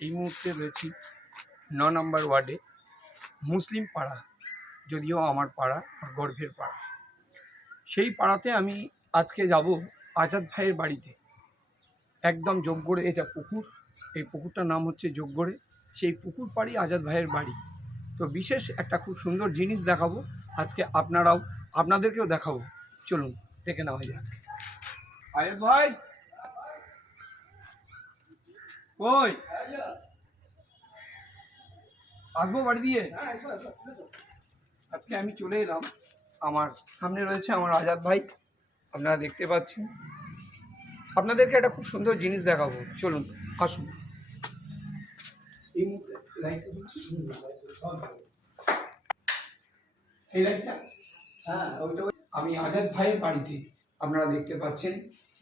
এই মুহূর্তে রয়েছি ৯ নম্বর ওয়ার্ডে, মুসলিম পাড়া, যদিও আমার পাড়া, আর গর্ভের পাড়া। সেই পাড়াতে আমি আজকে যাব আজাদ ভাইয়ের বাড়িতে। একদম যোগগড়ে এটা পুকুর, এই পুকুরটার নাম হচ্ছে যোগগড়ে। সেই পুকুর পাড়ি আজাদ ভাইয়ের বাড়ি। তো বিশেষ একটা খুব সুন্দর জিনিস দেখাবো আজকে, আপনাদেরকেও দেখাবো। চলুন দেখে নেওয়া যাক। আজাদ ভাই ওই আসবো বাড়ি দিয়ে। আজকে আমি চলে এলাম, আমার সামনে রয়েছে আমার আজাদ ভাই, আপনারা দেখতে পাচ্ছেন। আপনাদেরকে একটা খুব সুন্দর জিনিস দেখাবো, চলুন আসুন। এই লাইটটা, হ্যাঁ, আমি আজাদ ভাইয়ের বাড়িতে, আপনারা দেখতে পাচ্ছেন।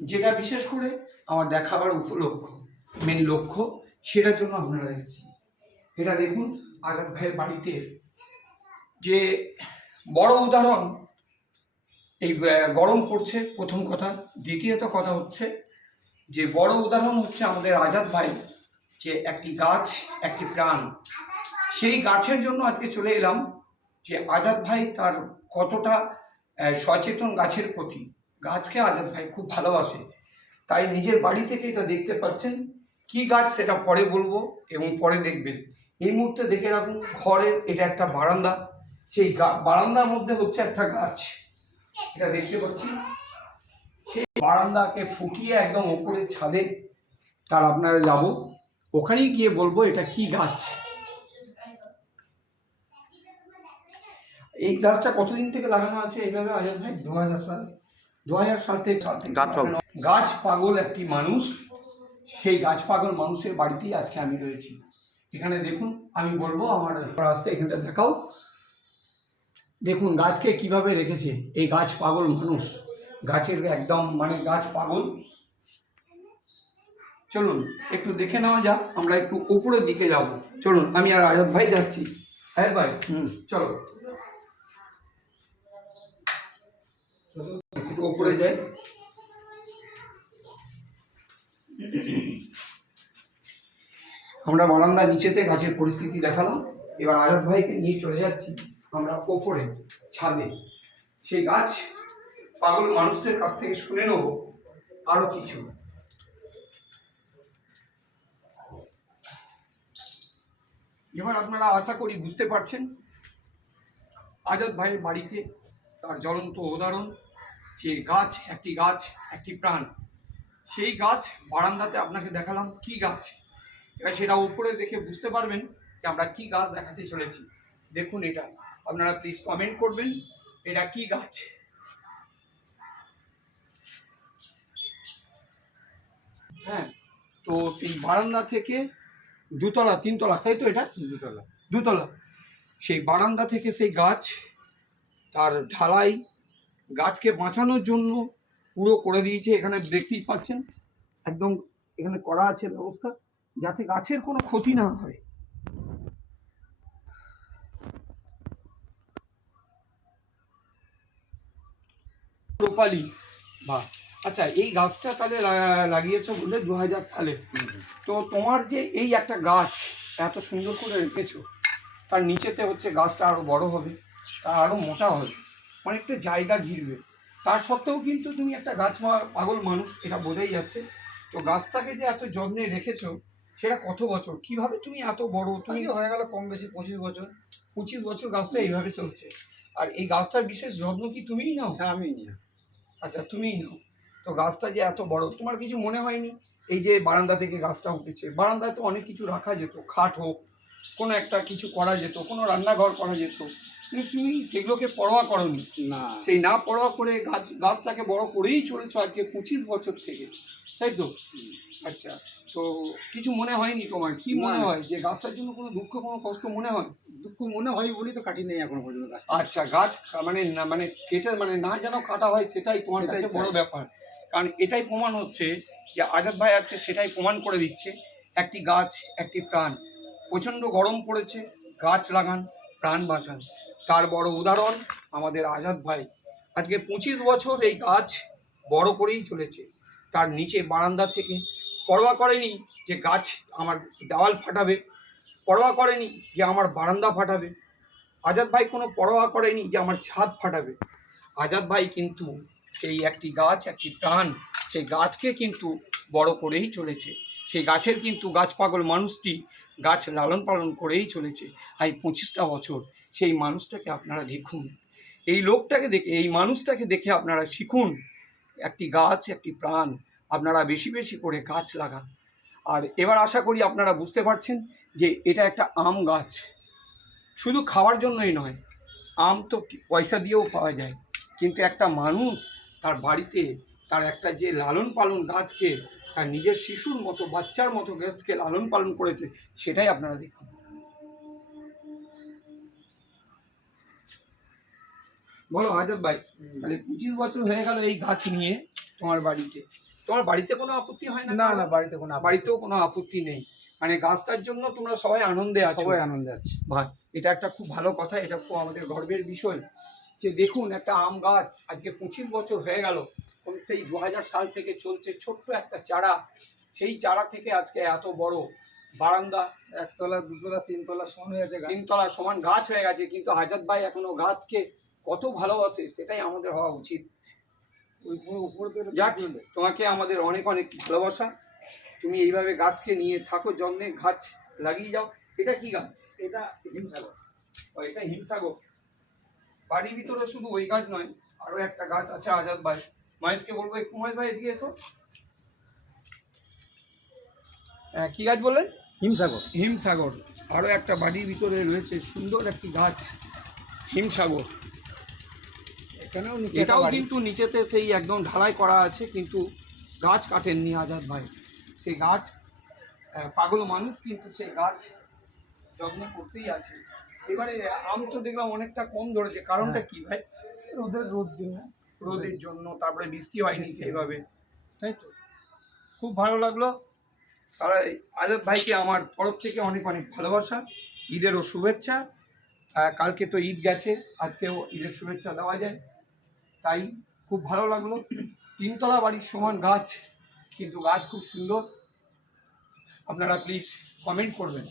যেটা বিশেষ করে আমার দেখাবার উপলক্ষ, মেন লক্ষ্য, সেটার জন্য আপনারা এসেছি। এটা দেখুন আজাদ ভাইয়ের বাড়িতে যে বড় উদাহরণ। এই গরম পড়ছে প্রথম কথা, দ্বিতীয়ত কথা হচ্ছে যে বড় উদাহরণ হচ্ছে আমাদের আজাদ ভাই, যে একটি গাছ একটি প্রাণ। সেই গাছের জন্য আজকে চলে এলাম, যে আজাদ ভাই তার কতটা সচেতন গাছের প্রতি। গাছকে আজাদ ভাই খুব ভালোবাসে, তাই নিজের বাড়ি থেকে এটা দেখতে পাচ্ছেন। কি গাছ সেটা পরে বলবো এবং পরে দেখবেন। এই মুহূর্তে দেখে রাখুন, ঘরের এটা একটা বারান্দা, সেই বারান্দার মধ্যে হচ্ছে একটা গাছ, এটা দেখতে পাচ্ছি। সেই বারান্দাকে ফুটিয়ে একদম ওপরে ছাদে তার আপনারা যাব, ওখানেই গিয়ে বলবো এটা কি গাছ। এই গাছটা কতদিন থেকে লাগানো আছে এইভাবে আজাদ ভাই? 2000 সাল। 2000 সাল থেকে গাছ পাগল একটি মানুষ, সেই গাছ পাগল মানুষের বাড়িতেই আজকে আমি রয়েছি। এখানে দেখুন, আমি বলবো আমার রাস্তা এখানটা দেখাও। দেখুন গাছকে কিভাবে রেখেছে এই গাছ পাগল মানুষ, গাছের একদম মানে গাছ পাগল। চলুন একটু দেখে নেওয়া যাক, আমরা একটু উপরের দিকে যাব। চলুন, আমি আর আজাদ ভাই যাচ্ছি। আজাদ ভাই চলো একটু উপরে যাই। আমরা বারান্দার নিচেতে গাছের পরিস্থিতি দেখালাম, এবার আজাদ ভাইকে নিয়ে চলে যাচ্ছি আমরা ওপরে ছাদে। সেই গাছ পাগল মানুষদের কাছ থেকে শুনে নেব আরো কিছু। এবার আপনারা আশা করি বুঝতে পারছেন আজাদ ভাইয়ের বাড়িতে তার জ্বলন্ত উদাহরণ, যে গাছ একটি প্রাণ। সেই গাছ বারান্দাতে আপনাকে দেখালাম কি গাছ। এবার সেটা উপরে দেখে বুঝতে পারবেন যে আমরা কি গাছ দেখাতে চলেছি। দেখুন এটা, আপনারা প্লিজ কমেন্ট করবেন এটা কি গাছ। হ্যাঁ, তো সেই বারান্দা থেকে দুতলা তিনতলা, তাই তো? এটা দুতলা। সেই বারান্দা থেকে সেই গাছ তার ঢালাই, গাছকে বাঁচানোর জন্য পুরো করে দিয়েছে। এখানে দেখতেই পাচ্ছেন একদম এখানে করা আছে ব্যবস্থা, যাতে গাছের কোনো ক্ষতি না হয়। রূপালি, বাহ। আচ্ছা, এই গাছটা তাহলে লাগিয়েছো বলে 2000 সালে। তো তোমার যে এই একটা গাছ এত সুন্দর করে রেখেছো, তার নিচেতে হচ্ছে গাছটা আরো বড় হবে, তার আরো মোটা হবে, অনেকটা জায়গা ঘিরবে। তার সত্ত্বেও কিন্তু তুমি একটা গাছ পাগল মানুষ, এটা বোঝাই যাচ্ছে। তো গাছটাকে যে এত যত্নে রেখেছো, সেটা কত বছর, কিভাবে তুমি এত বড়? তুমি হয়ে গেল কম বেশি 25 বছর। 25 বছর গাছটা এইভাবে চলছে। আর এই গাছটার বিশেষ যত্ন কি তুমিই নাও? হ্যাঁ, আমি নিই। আচ্ছা, তুমিই নাও। তো গাছটা যে এত বড়, তোমার কিছু মনে হয়নি? এই যে বারান্দা থেকে গাছটা উঠেছে, বারান্দায় তো অনেক কিছু রাখা যেত, খাট হোক, কোনো একটা কিছু করা যেত, কোনো রান্নাঘর করা যেত, কিন্তু তুমি সেগুলোকে পরোয়া করোনি। না, সেই না পরোয়া করে গাছটাকে বড় করেই চলেছো আজকে 25 বছর থেকে, তাই তো? আচ্ছা, তো কিছু মনে হয়নি তোমার? কি মনে হয় যে গাছটার জন্য কোনো দুঃখ কোনো কষ্ট মনে হয়? দুঃখ মনে হয় বলি তো কাটি নেই এখনো পর্যন্ত গাছ। আচ্ছা, গাছ মানে না, মানে কেটে মানে না যেন কাটা হয়, সেটাই তোমার কাছে বড় ব্যাপার। কারণ এটাই প্রমাণ হচ্ছে যে আজাদ ভাই আজকে সেটাই প্রমাণ করে দিচ্ছে, একটি গাছ একটি প্রাণ। প্রচণ্ড গরম পড়েছে, গাছ লাগান, প্রাণ বাঁচান। তার বড় উদাহরণ আমাদের আজাদ ভাই। আজকে 25 বছর এই গাছ বড় করেই চলেছে। তার নিচে বারান্দা থেকে পরোয়া করেনি যে গাছ আমার দেওয়াল ফাটাবে, পরোয়া করেনি যে আমার বারান্দা ফাটাবে। আজাদ ভাই কোনো পরোয়া করেনি যে আমার ছাদ ফাটাবে। আজাদ ভাই কিন্তু সেই একটি গাছ, একটি প্রাণ, সেই গাছকে কিন্তু বড় করেই চলেছে। সেই গাছের কিন্তু গাছ পাগল মানুষটি গাছ লালন পালন করেই চলেছে এই 25টা বছর। সেই মানুষটাকে আপনারা দেখুন, এই লোকটাকে দেখে, এই মানুষটাকে দেখে আপনারা শিখুন। একটি গাছ, একটি প্রাণ, আপনারা বেশি বেশি করে গাছ লাগান। আর এবার আশা করি আপনারা বুঝতে পারছেন যে এটা একটা আম গাছ, শুধু খাওয়ার জন্যই নয়, আম তো পয়সা দিয়েও পাওয়া যায়, কিন্তু একটা মানুষ তার বাড়িতে তার একটা যে লালন পালন গাছকে, তার নিজের শিশুর মতো, বাচ্চার মতো গাছকে লালন পালন করেছে, সেটাই আপনারা দেখুন। বলো আজাদ ভাই, তাহলে 25 বছর হয়ে গেল এই গাছ নিয়ে তোমার বাড়িতে, তোমার বাড়িতে কোনো আপত্তি হয় না? না না, বাড়িতে কোনো বাড়িতেও কোনো আপত্তি নেই, মানে গাছটার জন্য তোমরা সবাই আনন্দে আছো? সবাই আনন্দে আছে। ভাই এটা একটা খুব ভালো কথা, এটা খুব আমাদের গর্বের বিষয় যে দেখুন একটা আম গাছ আজকে 25 বছর হয়ে গেল, সেই 2000 সাল থেকে চলছে, ছোট্ট একটা চারা, সেই চারা থেকে আজকে এত বড় বারান্দা, 1 তলা 2 তলা 3 তলা সমান হয়ে আছে গাছ। 3 তলা সমান গাছ হয়ে গেছে। কিন্তু আজাদ ভাই এখনো গাছকে কত ভালোবাসে, সেটাই আমাদের হওয়া উচিত। ওই উপরে তো যাক, তোমাকে আমাদের অনেক অনেক ভালোবাসা। তুমি এইভাবে গাছকে নিয়ে থাকো, যত্নে গাছ লাগিয়ে যাও। এটা কি গাছ? এটা হিমসাগর। ও, এটা হিমসাগর। বাড়ির ভিতরে শুধু ওই গাছ নয়, আরো একটা গাছ আছে আজাদ ভাই। মহেশকে বলবো একটু, মহেশ ভাই এদিকে এসো। কি গাছ বললেন? হিমসাগর। হিমসাগর। আরো একটা বাড়ির ভিতরে রয়েছে সুন্দর একটি গাছ, হিমসাগর। এখানেও নিচে এটাও কিন্তু নিচেতে সেই একদম ঢালাই করা আছে, কিন্তু গাছ কাটেননি আজাদ ভাই। সেই গাছ পাগল মানুষ কিন্তু সেই গাছ যত্ন করতেই আছে। এবারে আম তো দেখলাম অনেকটা কম ধরেছে, কারণটা কি ভাই? রোদ জন্য। রোদের জন্য, তারপরে বৃষ্টি হয়নি সেইভাবে, তাই তো। খুব ভালো লাগলো। সারা আজাদ ভাইকে আমার তরফ থেকে অনেক অনেক ভালোবাসা, ঈদেরও শুভেচ্ছা। কালকে তো ঈদ গেছে, আজকেও ঈদের শুভেচ্ছা দেওয়া যায়, তাই খুব ভালো লাগলো। 3 তলা বাড়ির সমান গাছ, কিন্তু গাছ খুব সুন্দর। আপনারা প্লিজ কমেন্ট করবেন।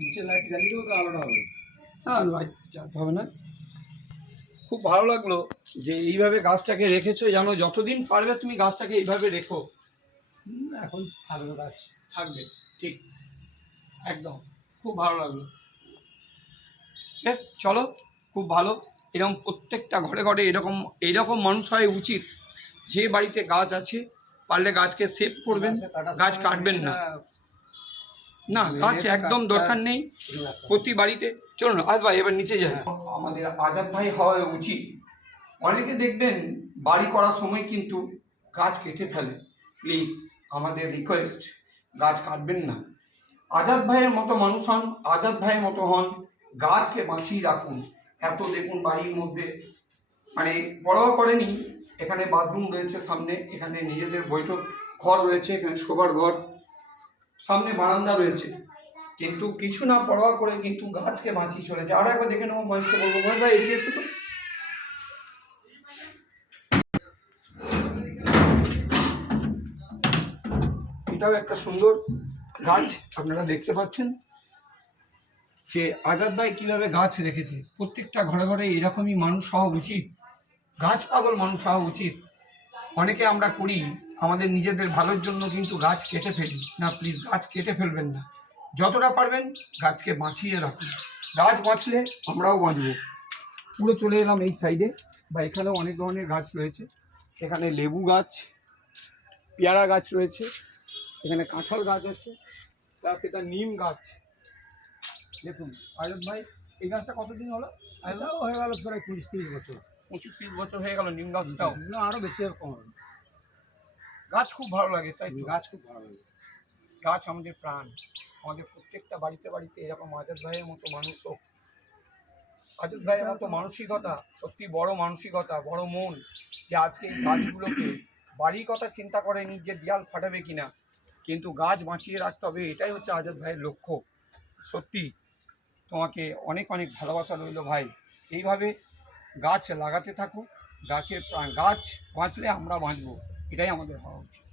নিচে লাইট জ্বালিয়ে দেবো তো আলোটা হবে। না লাইট জ্বালতে হবে না। খুব ভালো লাগলো যে এইভাবে গাছটাকে রেখেছো, জানো যতদিন পারবে তুমি গাছটাকে এইভাবে রেখো। এখন থাকবে গাছ। থাকবে, ঠিক, একদম। খুব ভালো লাগলো। বেশ চলো, খুব ভালো। এরকম প্রত্যেকটা ঘরে ঘরে এইরকম মানুষ হয় উচিত, যে বাড়িতে গাছ আছে পারলে গাছকে সেভ করবেন, গাছ কাটবেন না। না, গাছ একদম দরকার নেই প্রতি বাড়িতে। চলুন আজ ভাই এবার নিচে যাই। আমাদের আজাদ ভাই হওয়া উচিত। অনেকে দেখবেন বাড়ি করার সময় কিন্তু গাছ কেটে ফেলে। প্লিজ আমাদের রিকোয়েস্ট, গাছ কাটবেন না। আজাদ ভাইয়ের মতো মানুষ হন, আজাদ ভাইয়ের মতো হন, গাছকে বাঁচিয়ে রাখুন। এত দেখুন বাড়ির মধ্যে মানে পরোয়া করেনি। এখানে বাথরুম রয়েছে সামনে, এখানে নিজেদের বৈঠক ঘর রয়েছে, এখানে শোবার ঘর, সামনে বারান্দা রয়েছে, কিন্তু কিছু না পরোয়া করে কিন্তু গাছকে বাঁচিয়ে চলেছে। আরো একবার দেখে নেবো, মহেশকে বলবো, মহেশ ভাই এদিকে এসো তো। এটাও একটা সুন্দর গাছ, আপনারা দেখতে পাচ্ছেন যে আজাদ ভাই কিভাবে গাছ রেখেছে। প্রত্যেকটা ঘরে ঘরে এরকমই মানুষ হওয়া উচিত, গাছ পাগল মানুষ হওয়া উচিত। অনেকে আমরা করি আমাদের নিজেদের ভালোর জন্য, কিন্তু গাছ কেটে ফেলি না। প্লিজ গাছ কেটে ফেলবেন না, যতটা পারবেন গাছকে বাঁচিয়ে রাখুন। গাছ বাঁচলে আমরাও বাঁচবো। পুরো চলে এলাম এই সাইডে, বা এখানেও অনেক ধরনের গাছ রয়েছে। এখানে লেবু গাছ, পেয়ারা গাছ রয়েছে, এখানে কাঁঠাল গাছ আছে, প্লাস এটা নিম গাছ। দেখুন আজাদ ভাই, এই গাছটা কতদিন হলো? এটাও হয়ে গেল প্রায় 25-30 বছর। 25-30 বছর হয়ে গেল নিম গাছটাও। না, আরো বেশি আর কম হবে। গাছ খুব ভালো লাগে, তাই তো? গাছ খুব ভালো লাগে। গাছ আমাদের প্রাণ। আমাদের প্রত্যেকটা বাড়িতে বাড়িতে এরকম আজাদ ভাইয়ের মতো মানুষ হোক। আজাদ ভাইয়ের মতো মানসিকতা, সত্যি বড় মানসিকতা, বড় মন, যে আজকে এই গাছগুলোকে বাড়ির কথা চিন্তা করেনি যে দেয়াল ফাটাবে কিনা, কিন্তু গাছ বাঁচিয়ে রাখতে হবে, এটাই হচ্ছে আজাদ ভাইয়ের লক্ষ্য। সত্যি তোমাকে অনেক অনেক ভালোবাসা রইল ভাই। এইভাবে গাছ লাগাতে থাকো, গাছ বাঁচলে আমরা বাঁচবো, এটাই আমাদের হওয়া উচিত।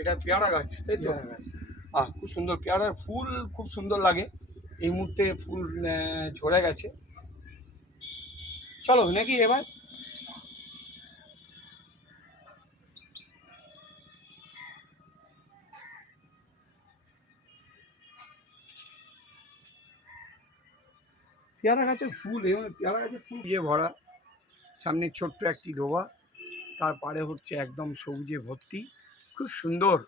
এটা পেয়ারা গাছ, তাই তো? খুব সুন্দর, পেয়ারার ফুল খুব সুন্দর লাগে। এই মুহূর্তে ফুল ঝরে গেছে। চলো নাকি এবার পেয়ারা গাছের ফুল, এবং পেয়ারা গাছের ফুল দিয়ে ভরা, সামনে ছোট্ট একটি ডোবা, তার পাড়ে হচ্ছে একদম সবুজে ভর্তি, খুব সুন্দর।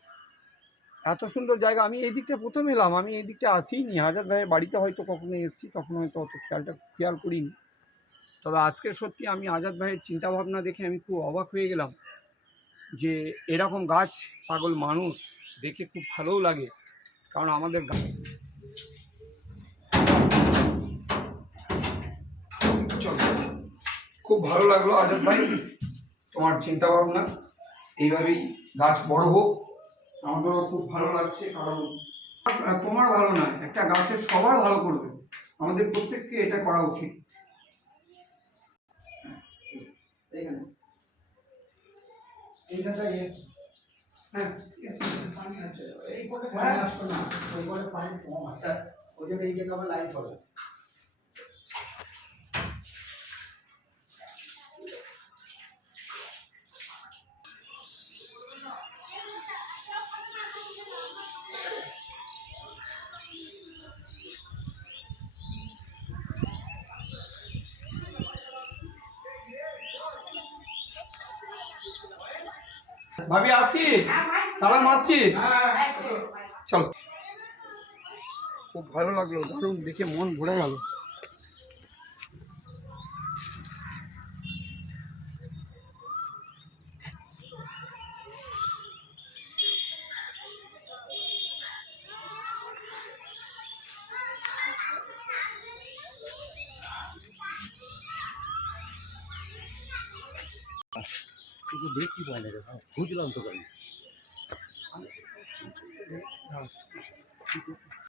এত সুন্দর জায়গা, আমি এই দিকটা প্রথম এলাম, আমি এই দিকটা আসিনি। হাজার ভাইয়ের বাড়িতে হয়তো কখনো এসেছি, তখন হয়তো অত খেয়াল করিনি। তবে আজকে সত্যি আমি আজাদ ভাইয়ের চিন্তাভাবনা দেখে আমি খুব অবাক হয়ে গেলাম, যে এরকম গাছ পাগল মানুষ দেখে খুব ভালোও লাগে। কারণ আমাদের খুব ভালো লাগলো আজাদ ভাই, তোমার চিন্তা ভাবনা। এইভাবেই গাছ বড় হোক, আমাদেরও খুব ভালো লাগছে। কারণ তোমার ভালো না, একটা গাছের সবার ভালো করবে, আমাদের প্রত্যেককে এটা করা উচিত। হ্যাঁ, এই পরে পানি আসতো না, ওই পরে পানি কম আসে, ওই জন্য এই জায়গা লাইন চলে। ভাবি আসছি, সালাম আসছি, চলো। খুব ভালো লাগলো, দারুণ, দেখে মন ভরে গেল। কিন্তু দেখতে পাই না রে ভাই, খুঁজলাম তো গাড়ি।